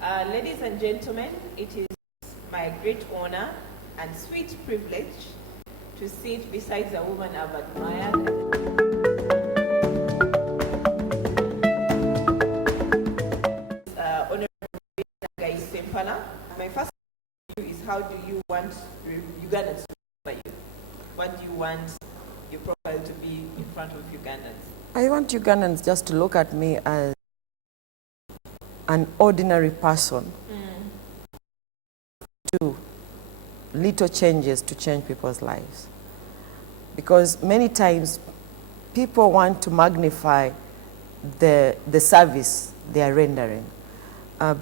Ladies and gentlemen, it is my great honor and sweet privilege to sit beside a woman I've admired. Honorable Gai Sempala. My first question is, how do you want Ugandans to remember you? What do you want your profile to be in front of Ugandans? I want Ugandans just to look at me as an ordinary person. Do little changes to change people's lives. Because many times people want to magnify the service they are rendering.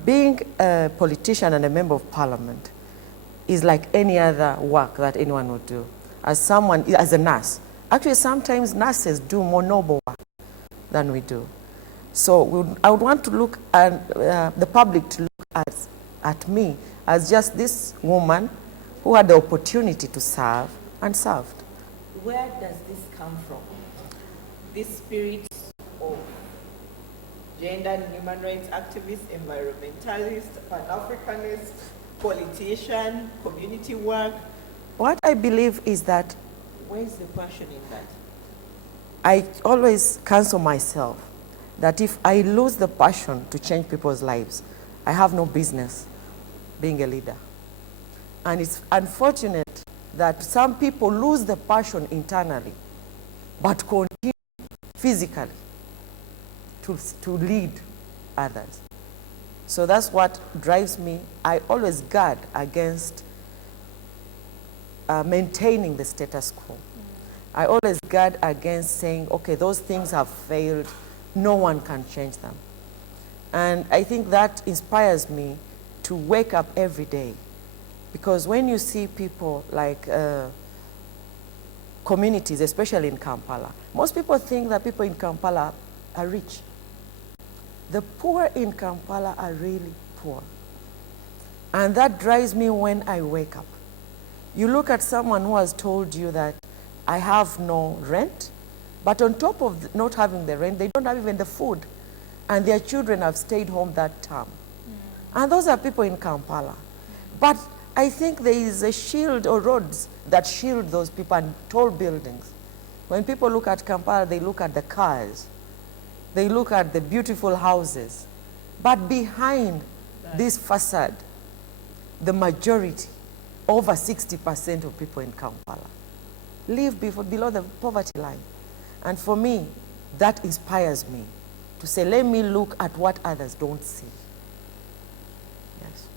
Being a politician and a member of parliament is like any other work that anyone would do. As a nurse, actually sometimes nurses do more noble work than we do. So I would want to look at the public to look at me as just this woman who had the opportunity to serve and served. Where does this come from? This spirit of gender and human rights activist, environmentalist, Pan-Africanist, politician, community work? What I believe is that Where's the passion in that? I always counsel myself that if I lose the passion to change people's lives, I have no business being a leader. And it's unfortunate that some people lose the passion internally, but continue physically to lead others. So that's what drives me. I always guard against maintaining the status quo. I always guard against saying, okay, those things have failed, no one can change them. And I think that inspires me to wake up every day. Because when you see people like communities, especially in Kampala, most people think that people in Kampala are rich. The poor in Kampala are really poor. And that drives me when I wake up. You look at someone who has told you that I have no rent, but on top of not having the rent, they don't have even the food. And their children have stayed home that term. And those are people in Kampala. But I think there is a shield or roads that shield those people and tall buildings. When people look at Kampala, they look at the cars. They look at the beautiful houses. But behind this facade, the majority, over 60% of people in Kampala, live below the poverty line. And for me, that inspires me to say, let me look at what others don't see. Yes.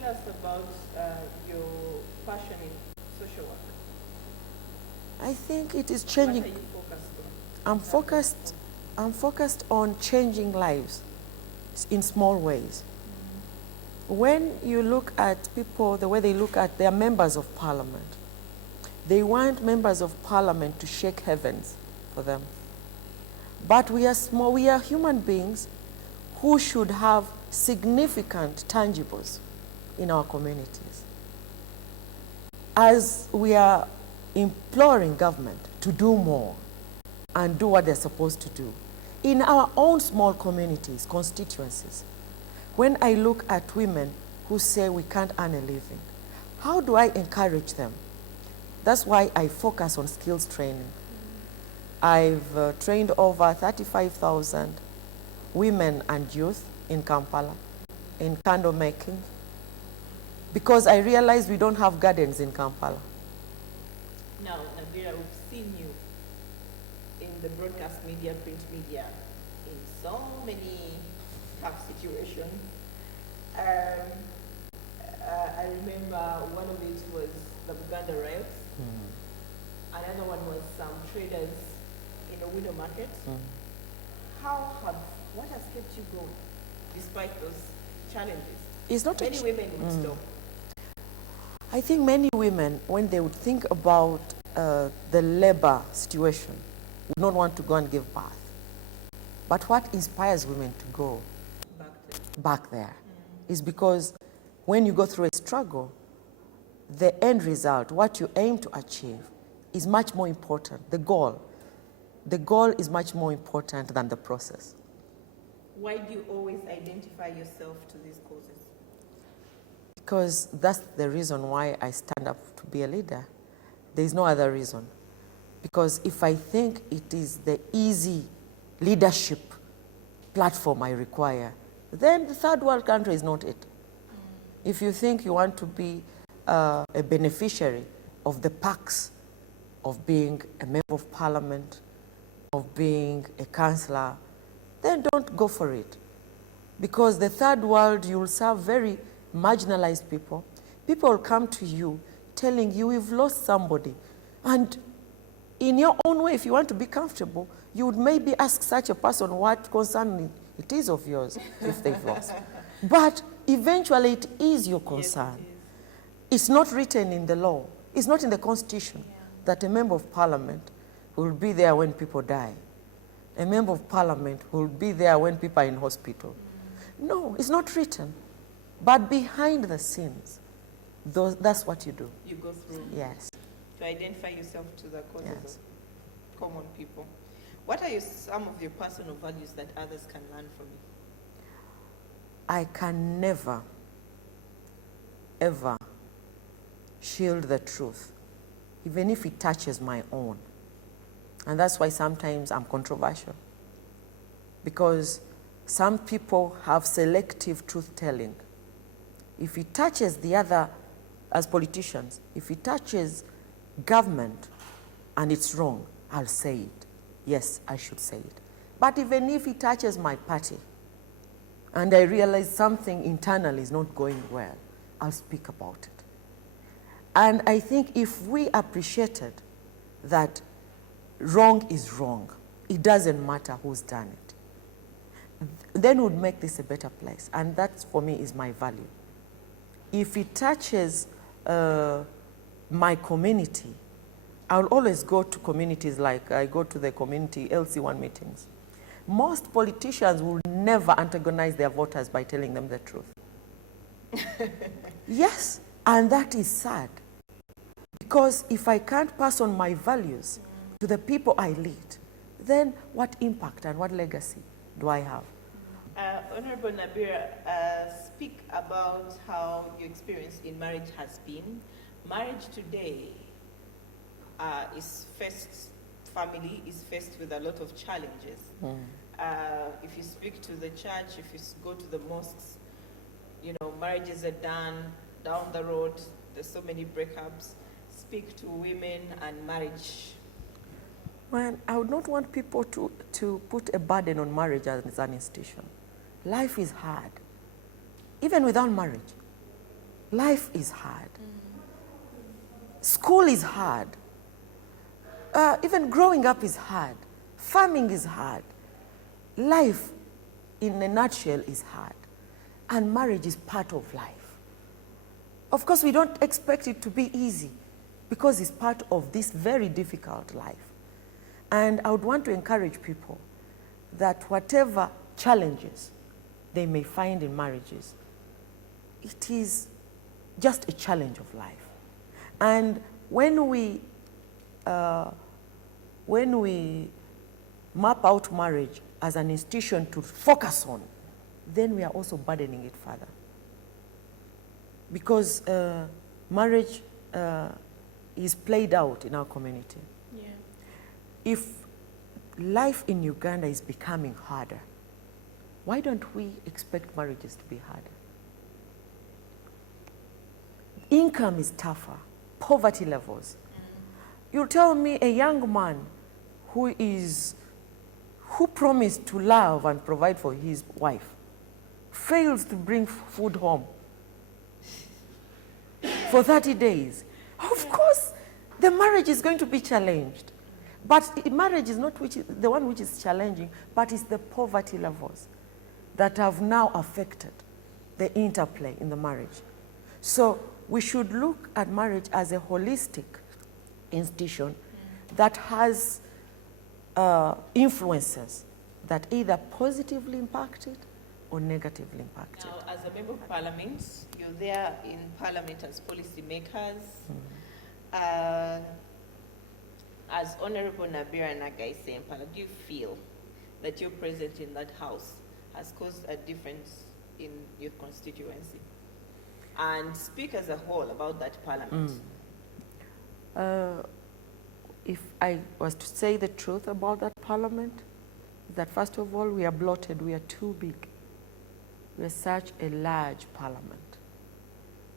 Tell us about your passion in social work. I think it is changing. What are you focused on? I'm focused on changing lives in small ways. When you look at people, the way they look at their members of parliament, they want members of parliament to shake heavens for them. But we are small, we are human beings who should have significant tangibles in our communities. As we are imploring government to do more and do what they're supposed to do, in our own small communities, constituencies, when I look at women who say we can't earn a living, how do I encourage them? That's why I focus on skills training. I've trained over 35,000 women and youth in Kampala in candle making, because I realized we don't have gardens in Kampala. Now, Nabira, we've seen you in the broadcast media, print media, in so many tough situations. I remember one of it was the Buganda riots. Another one was some traders in a window market. What has kept you going despite those challenges? It's not many women would stop. I think many women, when they would think about the labor situation, would not want to go and give birth. But what inspires women to go back there is because when you go through a struggle, the end result, what you aim to achieve, is much more important. The goal is much more important than the process. Why do you always identify yourself to these causes? Because that's the reason why I stand up to be a leader. There is no other reason. Because if I think it is the easy leadership platform I require, then the third world country is not it. If you think you want to be a beneficiary of the perks of being a member of parliament, of being a councillor, then don't go for it. Because the third world, you'll serve very marginalized people. People will come to you telling you, we've lost somebody. And in your own way, if you want to be comfortable, you would maybe ask such a person what concern it is of yours if they've lost. But eventually it is your concern. Yes, it is. It's not written in the law. It's not in the constitution that a member of parliament will be there when people die. A member of parliament will be there when people are in hospital. No, it's not written. But behind the scenes, that's what you do. You go through Yes. to identify yourself to the causes Yes. of common people. What are some of your personal values that others can learn from you? I can never, ever shield the truth, even if it touches my own. And that's why sometimes I'm controversial. Because some people have selective truth-telling. If it touches the other, as politicians, if it touches government and it's wrong, I'll say it. Yes, I should say it. But even if it touches my party, and I realize something internally is not going well, I'll speak about it. And I think if we appreciated that wrong is wrong, it doesn't matter who's done it, then we'd make this a better place. And that, for me, is my value. If it touches my community, I'll always go to communities like I go to the community LC1 meetings. Most politicians will never antagonize their voters by telling them the truth. Yes, and that is sad. Because if I can't pass on my values to the people I lead, then what impact and what legacy do I have? Honorable Nabira, speak about how your experience in marriage has been. Marriage today is faced with a lot of challenges. If you speak to the church, if you go to the mosques, marriages are done down the road. There's so many breakups. Speak to women and marriage. Well, I would not want people to put a burden on marriage as an institution. Life is hard. Even without marriage, life is hard. School is hard. Even growing up is hard. Farming is hard. Life, in a nutshell, is hard. And marriage is part of life. Of course, we don't expect it to be easy because it's part of this very difficult life. And I would want to encourage people that whatever challenges they may find in marriages, it is just a challenge of life. And when we map out marriage as an institution to focus on, then we are also burdening it further. Because marriage is played out in our community. Yeah. If life in Uganda is becoming harder, why don't we expect marriages to be harder? Income is tougher, poverty levels. You tell me a young man who promised to love and provide for his wife fails to bring food home for 30 days. Of course, the marriage is going to be challenged. But marriage is not the one which is challenging, but it's the poverty levels that have now affected the interplay in the marriage. So we should look at marriage as a holistic institution that has influences that either positively impact it or negatively impact it. Now, as a member of parliament, you're there in parliament as policy makers. As Honorable Nabira Nagai Sempala, do you feel that your presence in that house has caused a difference in your constituency? And speak as a whole about that parliament. If I was to say the truth about that parliament, that first of all, we are bloated, we are too big. We are such a large parliament.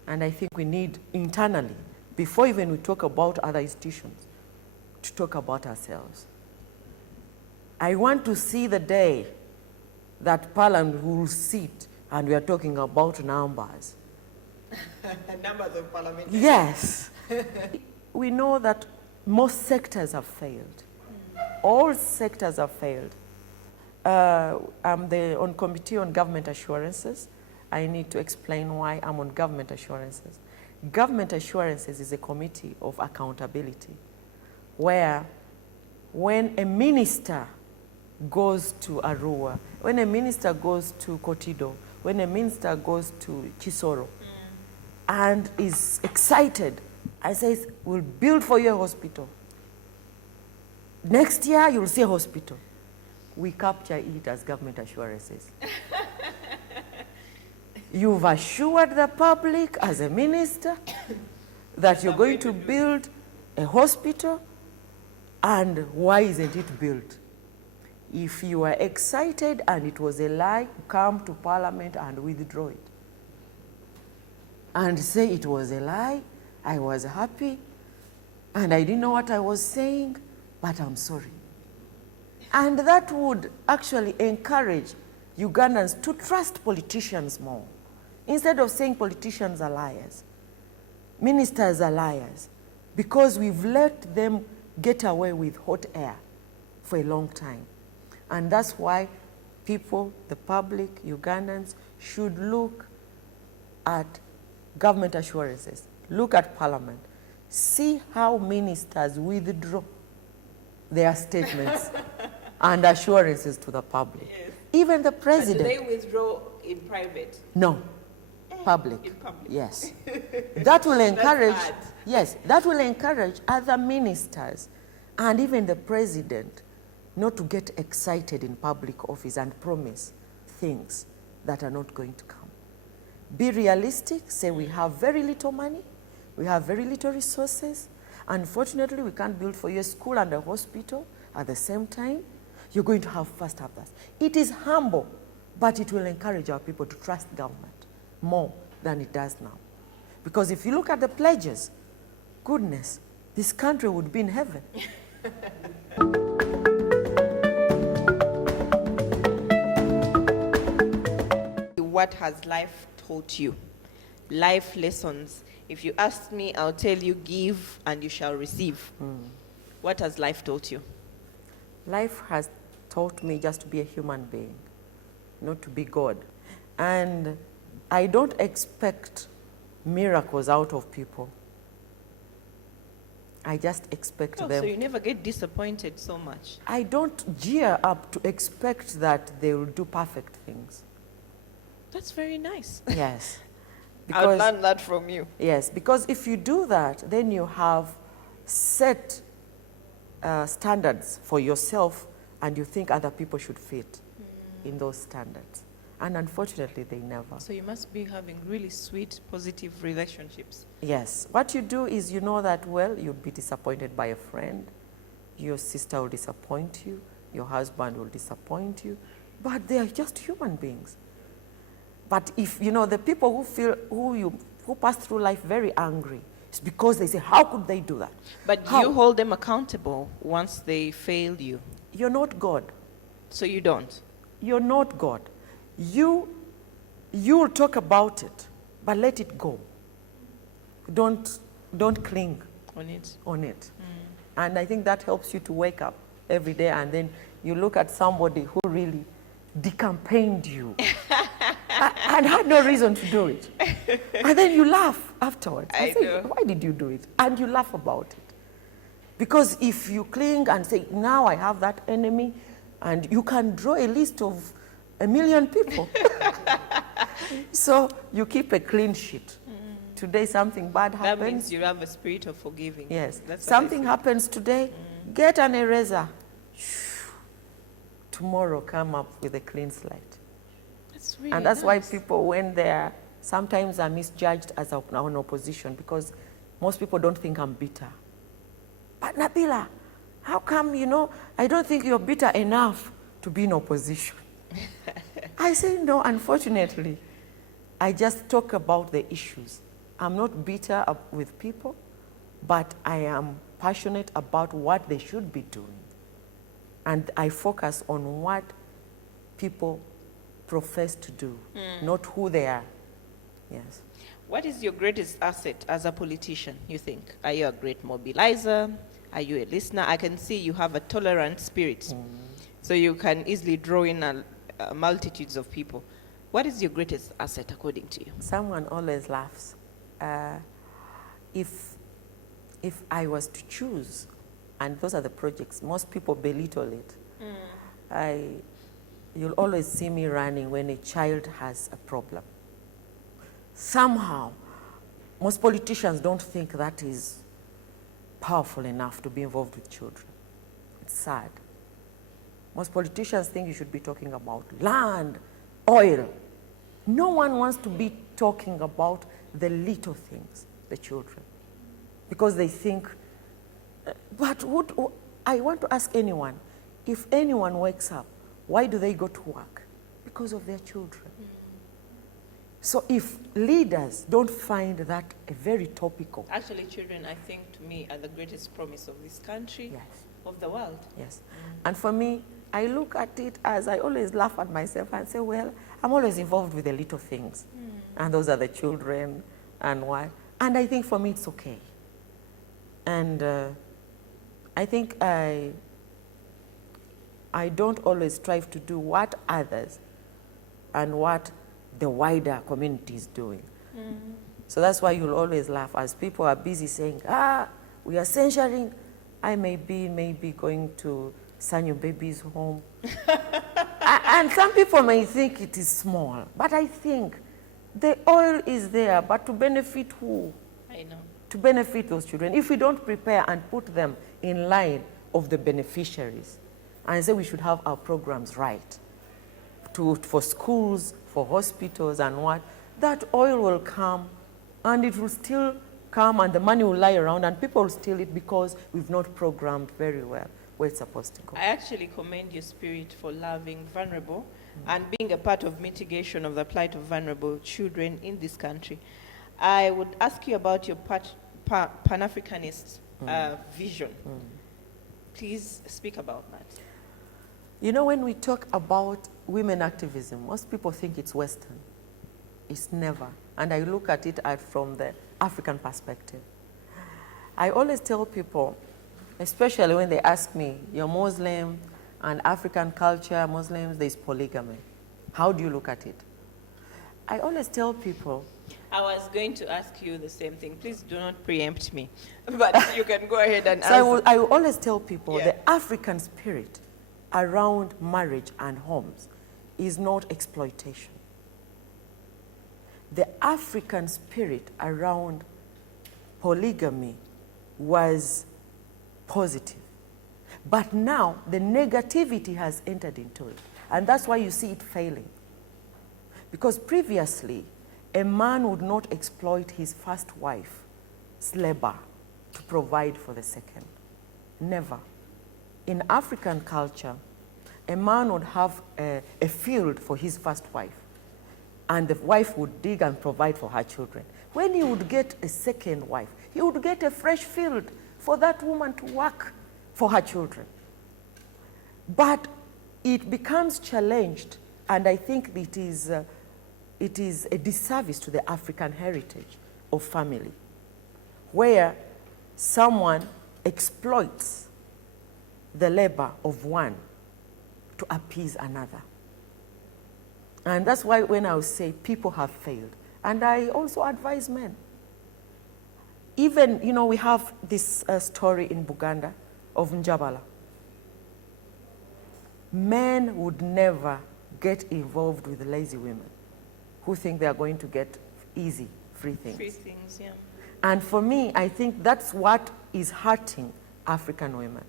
And I think we need internally, before even we talk about other institutions, to talk about ourselves. I want to see the day that parliament will sit and we are talking about numbers. Numbers of parliament. Yes. We know that most sectors have failed. All sectors have failed. I'm on Committee on Government Assurances. I need to explain why I'm on Government Assurances. Government Assurances is a committee of accountability where when a minister goes to Arua, when a minister goes to Kotido, when a minister goes to Chisoro and is excited and says, we'll build for you a hospital. Next year, you'll see a hospital. We capture it as government assurances. You've assured the public as a minister that you're going to build a hospital, and why isn't it built? If you are excited and it was a lie, come to Parliament and withdraw it. And say it was a lie, I was happy, and I didn't know what I was saying, but I'm sorry. And that would actually encourage Ugandans to trust politicians more. Instead of saying politicians are liars, ministers are liars, because we've let them get away with hot air for a long time. And that's why people, the public, Ugandans, should look at government assurances, look at Parliament, see how ministers withdraw their statements and assurances to the public. Yes. Even the president. But do they withdraw in private? No. Public. In public. Yes. That will encourage, bad. yes, that will encourage other ministers and even the president not to get excited in public office and promise things that are not going to come. Be realistic, say we have very little money, we have very little resources. Unfortunately, we can't build for you a school and a hospital at the same time. You're going to have first have that. It is humble, but it will encourage our people to trust government more than it does now. Because if you look at the pledges, goodness, this country would be in heaven. What has life taught you? Life lessons. If you ask me, I'll tell you, give and you shall receive. What has life taught you? Life has taught me just to be a human being, not to be God. And I don't expect miracles out of people. I just expect them. So you never get disappointed so much? I don't gear up to expect that they will do perfect things. That's very nice. Yes. I'll learn that from you. Yes, because if you do that, then you have set standards for yourself and you think other people should fit in those standards. And unfortunately, they never. So you must be having really sweet, positive relationships. Yes. What you do is you know that, well, you'll be disappointed by a friend, your sister will disappoint you, your husband will disappoint you, but they are just human beings. But if, you know, the people who pass through life very angry, it's because they say, how could they do that? But you hold them accountable once they fail you. You're not God. So you don't? You're not God. You'll talk about it, but let it go. Don't cling on it. And I think that helps you to wake up every day, and then you look at somebody who really decampaigned you and had no reason to do it. And then you laugh afterwards. I say, why did you do it? And you laugh about it. Because if you cling and say, now I have that enemy, and you can draw a list of 1 million people. So you keep a clean sheet. Today something bad happens. That means you have a spirit of forgiving. Yes. Something happens today, get an eraser. Tomorrow come up with a clean slate. It's really And that's why nice. people, when they're sometimes are misjudged as an opposition, because most people don't think I'm bitter. But Nabila, how come, I don't think you're bitter enough to be in opposition. I say, no, unfortunately, I just talk about the issues. I'm not bitter with people, but I am passionate about what they should be doing. And I focus on what people profess to do, not who they are. Yes. What is your greatest asset as a politician, you think? Are you a great mobilizer? Are you a listener? I can see you have a tolerant spirit. So you can easily draw in multitudes of people. What is your greatest asset according to you? Someone always laughs. If I was to choose, and those are the projects, most people belittle it. You'll always see me running when a child has a problem. Somehow, most politicians don't think that is powerful enough to be involved with children. It's sad. Most politicians think you should be talking about land, oil. No one wants to be talking about the little things, the children, because they think, but I want to ask anyone, if anyone wakes up, why do they go to work? Because of their children. So if leaders don't find that a very topical. Actually, children, I think, to me, are the greatest promise of this country, Yes. of the world. Yes. And for me, I look at it as I always laugh at myself and say, well, I'm always involved with the little things. And those are the children and why. And I think for me, it's okay. And I think I don't always strive to do what others and what the wider community is doing. So that's why you'll always laugh as people are busy saying, we are censuring. I may be going to Sanyo Baby's home. And some people may think it is small, but I think the oil is there, but to benefit who? I know. To benefit those children. If we don't prepare and put them in line of the beneficiaries, and say we should have our programs right, for schools, for hospitals and what, that oil will come and it will still come and the money will lie around and people will steal it because we've not programmed very well where it's supposed to go. I actually commend your spirit for loving vulnerable and being a part of mitigation of the plight of vulnerable children in this country. I would ask you about your Pan-Africanist vision. Please speak about that. You know, when we talk about women activism, most people think it's Western. It's never. And I look at it from the African perspective. I always tell people, especially when they ask me, you're Muslim and African culture, Muslims, there's polygamy. How do you look at it? I always tell people. I was going to ask you the same thing. Please do not preempt me, but you can go ahead and answer. So I will always tell people the African spirit around marriage and homes is not exploitation. The African spirit around polygamy was positive. But now the negativity has entered into it. And that's why you see it failing. Because previously, a man would not exploit his first wife's labor to provide for the second. Never. In African culture, a man would have a field for his first wife, and the wife would dig and provide for her children. When he would get a second wife, he would get a fresh field for that woman to work for her children. But it becomes challenged, and I think it is a disservice to the African heritage of family, where someone exploits the labor of one to appease another. And that's why when I say people have failed, and I also advise men. Even, we have this story in Buganda of Njabala. Men would never get involved with lazy women who think they are going to get easy, free things. Free things, yeah. And for me, I think that's what is hurting African women.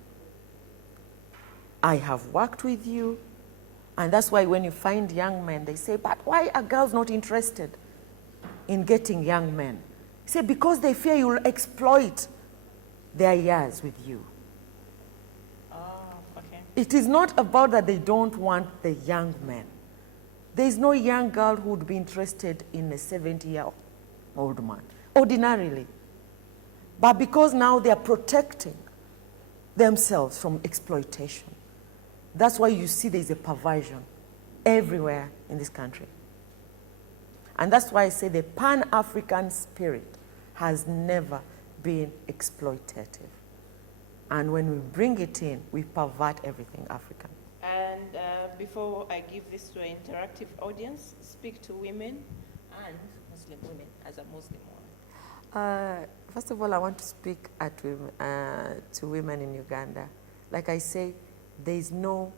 I have worked with you, And that's why when you find young men, they say, but why are girls not interested in getting young men? You say, because they fear you'll exploit their years with you. Oh, okay. It is not about that they don't want the young men. There is no young girl who would be interested in a 70-year-old man, ordinarily. But because now they are protecting themselves from exploitation, that's why you see there is a perversion everywhere in this country. And that's why I say the Pan-African spirit has never been exploitative. And when we bring it in, we pervert everything African. And before I give this to an interactive audience, speak to women and Muslim women as a Muslim woman. First of all, I want to speak to women in Uganda. Like I say, there is no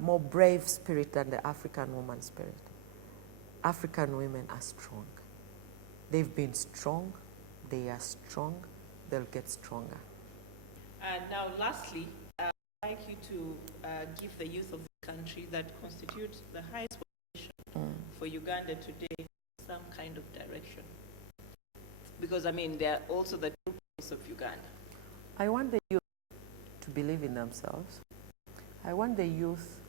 more brave spirit than the African woman spirit. African women are strong. They've been strong, they are strong, they'll get stronger. And now lastly, I'd like you to give the youth of the country that constitute the highest population for Uganda today some kind of direction. Because, I mean, they're also the true voice of Uganda. I want the youth to believe in themselves. I want the youth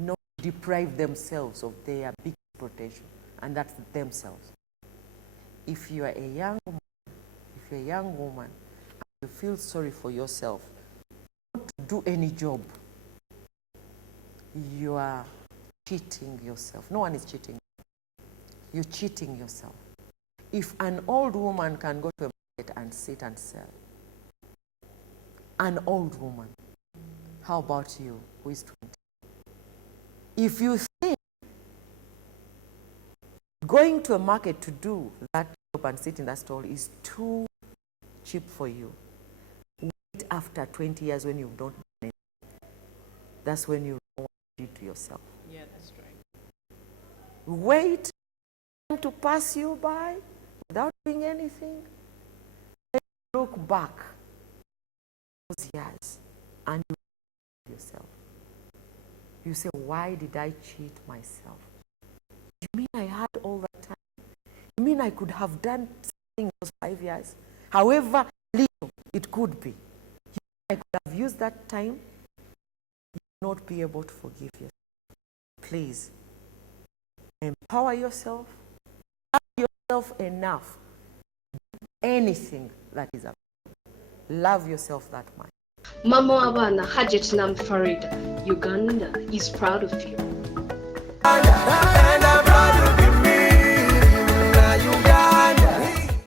not to deprive themselves of their big exploitation, and that's themselves. If you are a young woman, and you feel sorry for yourself, not to do any job, you are cheating yourself. No one is cheating. You're cheating yourself. If an old woman can go to a market and sit and sell, an old woman, how about you, who is 20? If you think going to a market to do that job and sit in that stall is too cheap for you, wait after 20 years when you don't do anything. That's when you know what you do to yourself. Yeah, that's right. Wait to pass you by without doing anything. Then look back those years and you yourself. You say, why did I cheat myself? You mean I had all that time? You mean I could have done something in those 5 years? However little it could be. You mean I could have used that time? You will not be able to forgive yourself. Please, empower yourself. Love yourself enough. Do anything that is available. Love yourself that much. Mama Wabana Hajat Farid, Uganda is proud of you. And I'm proud of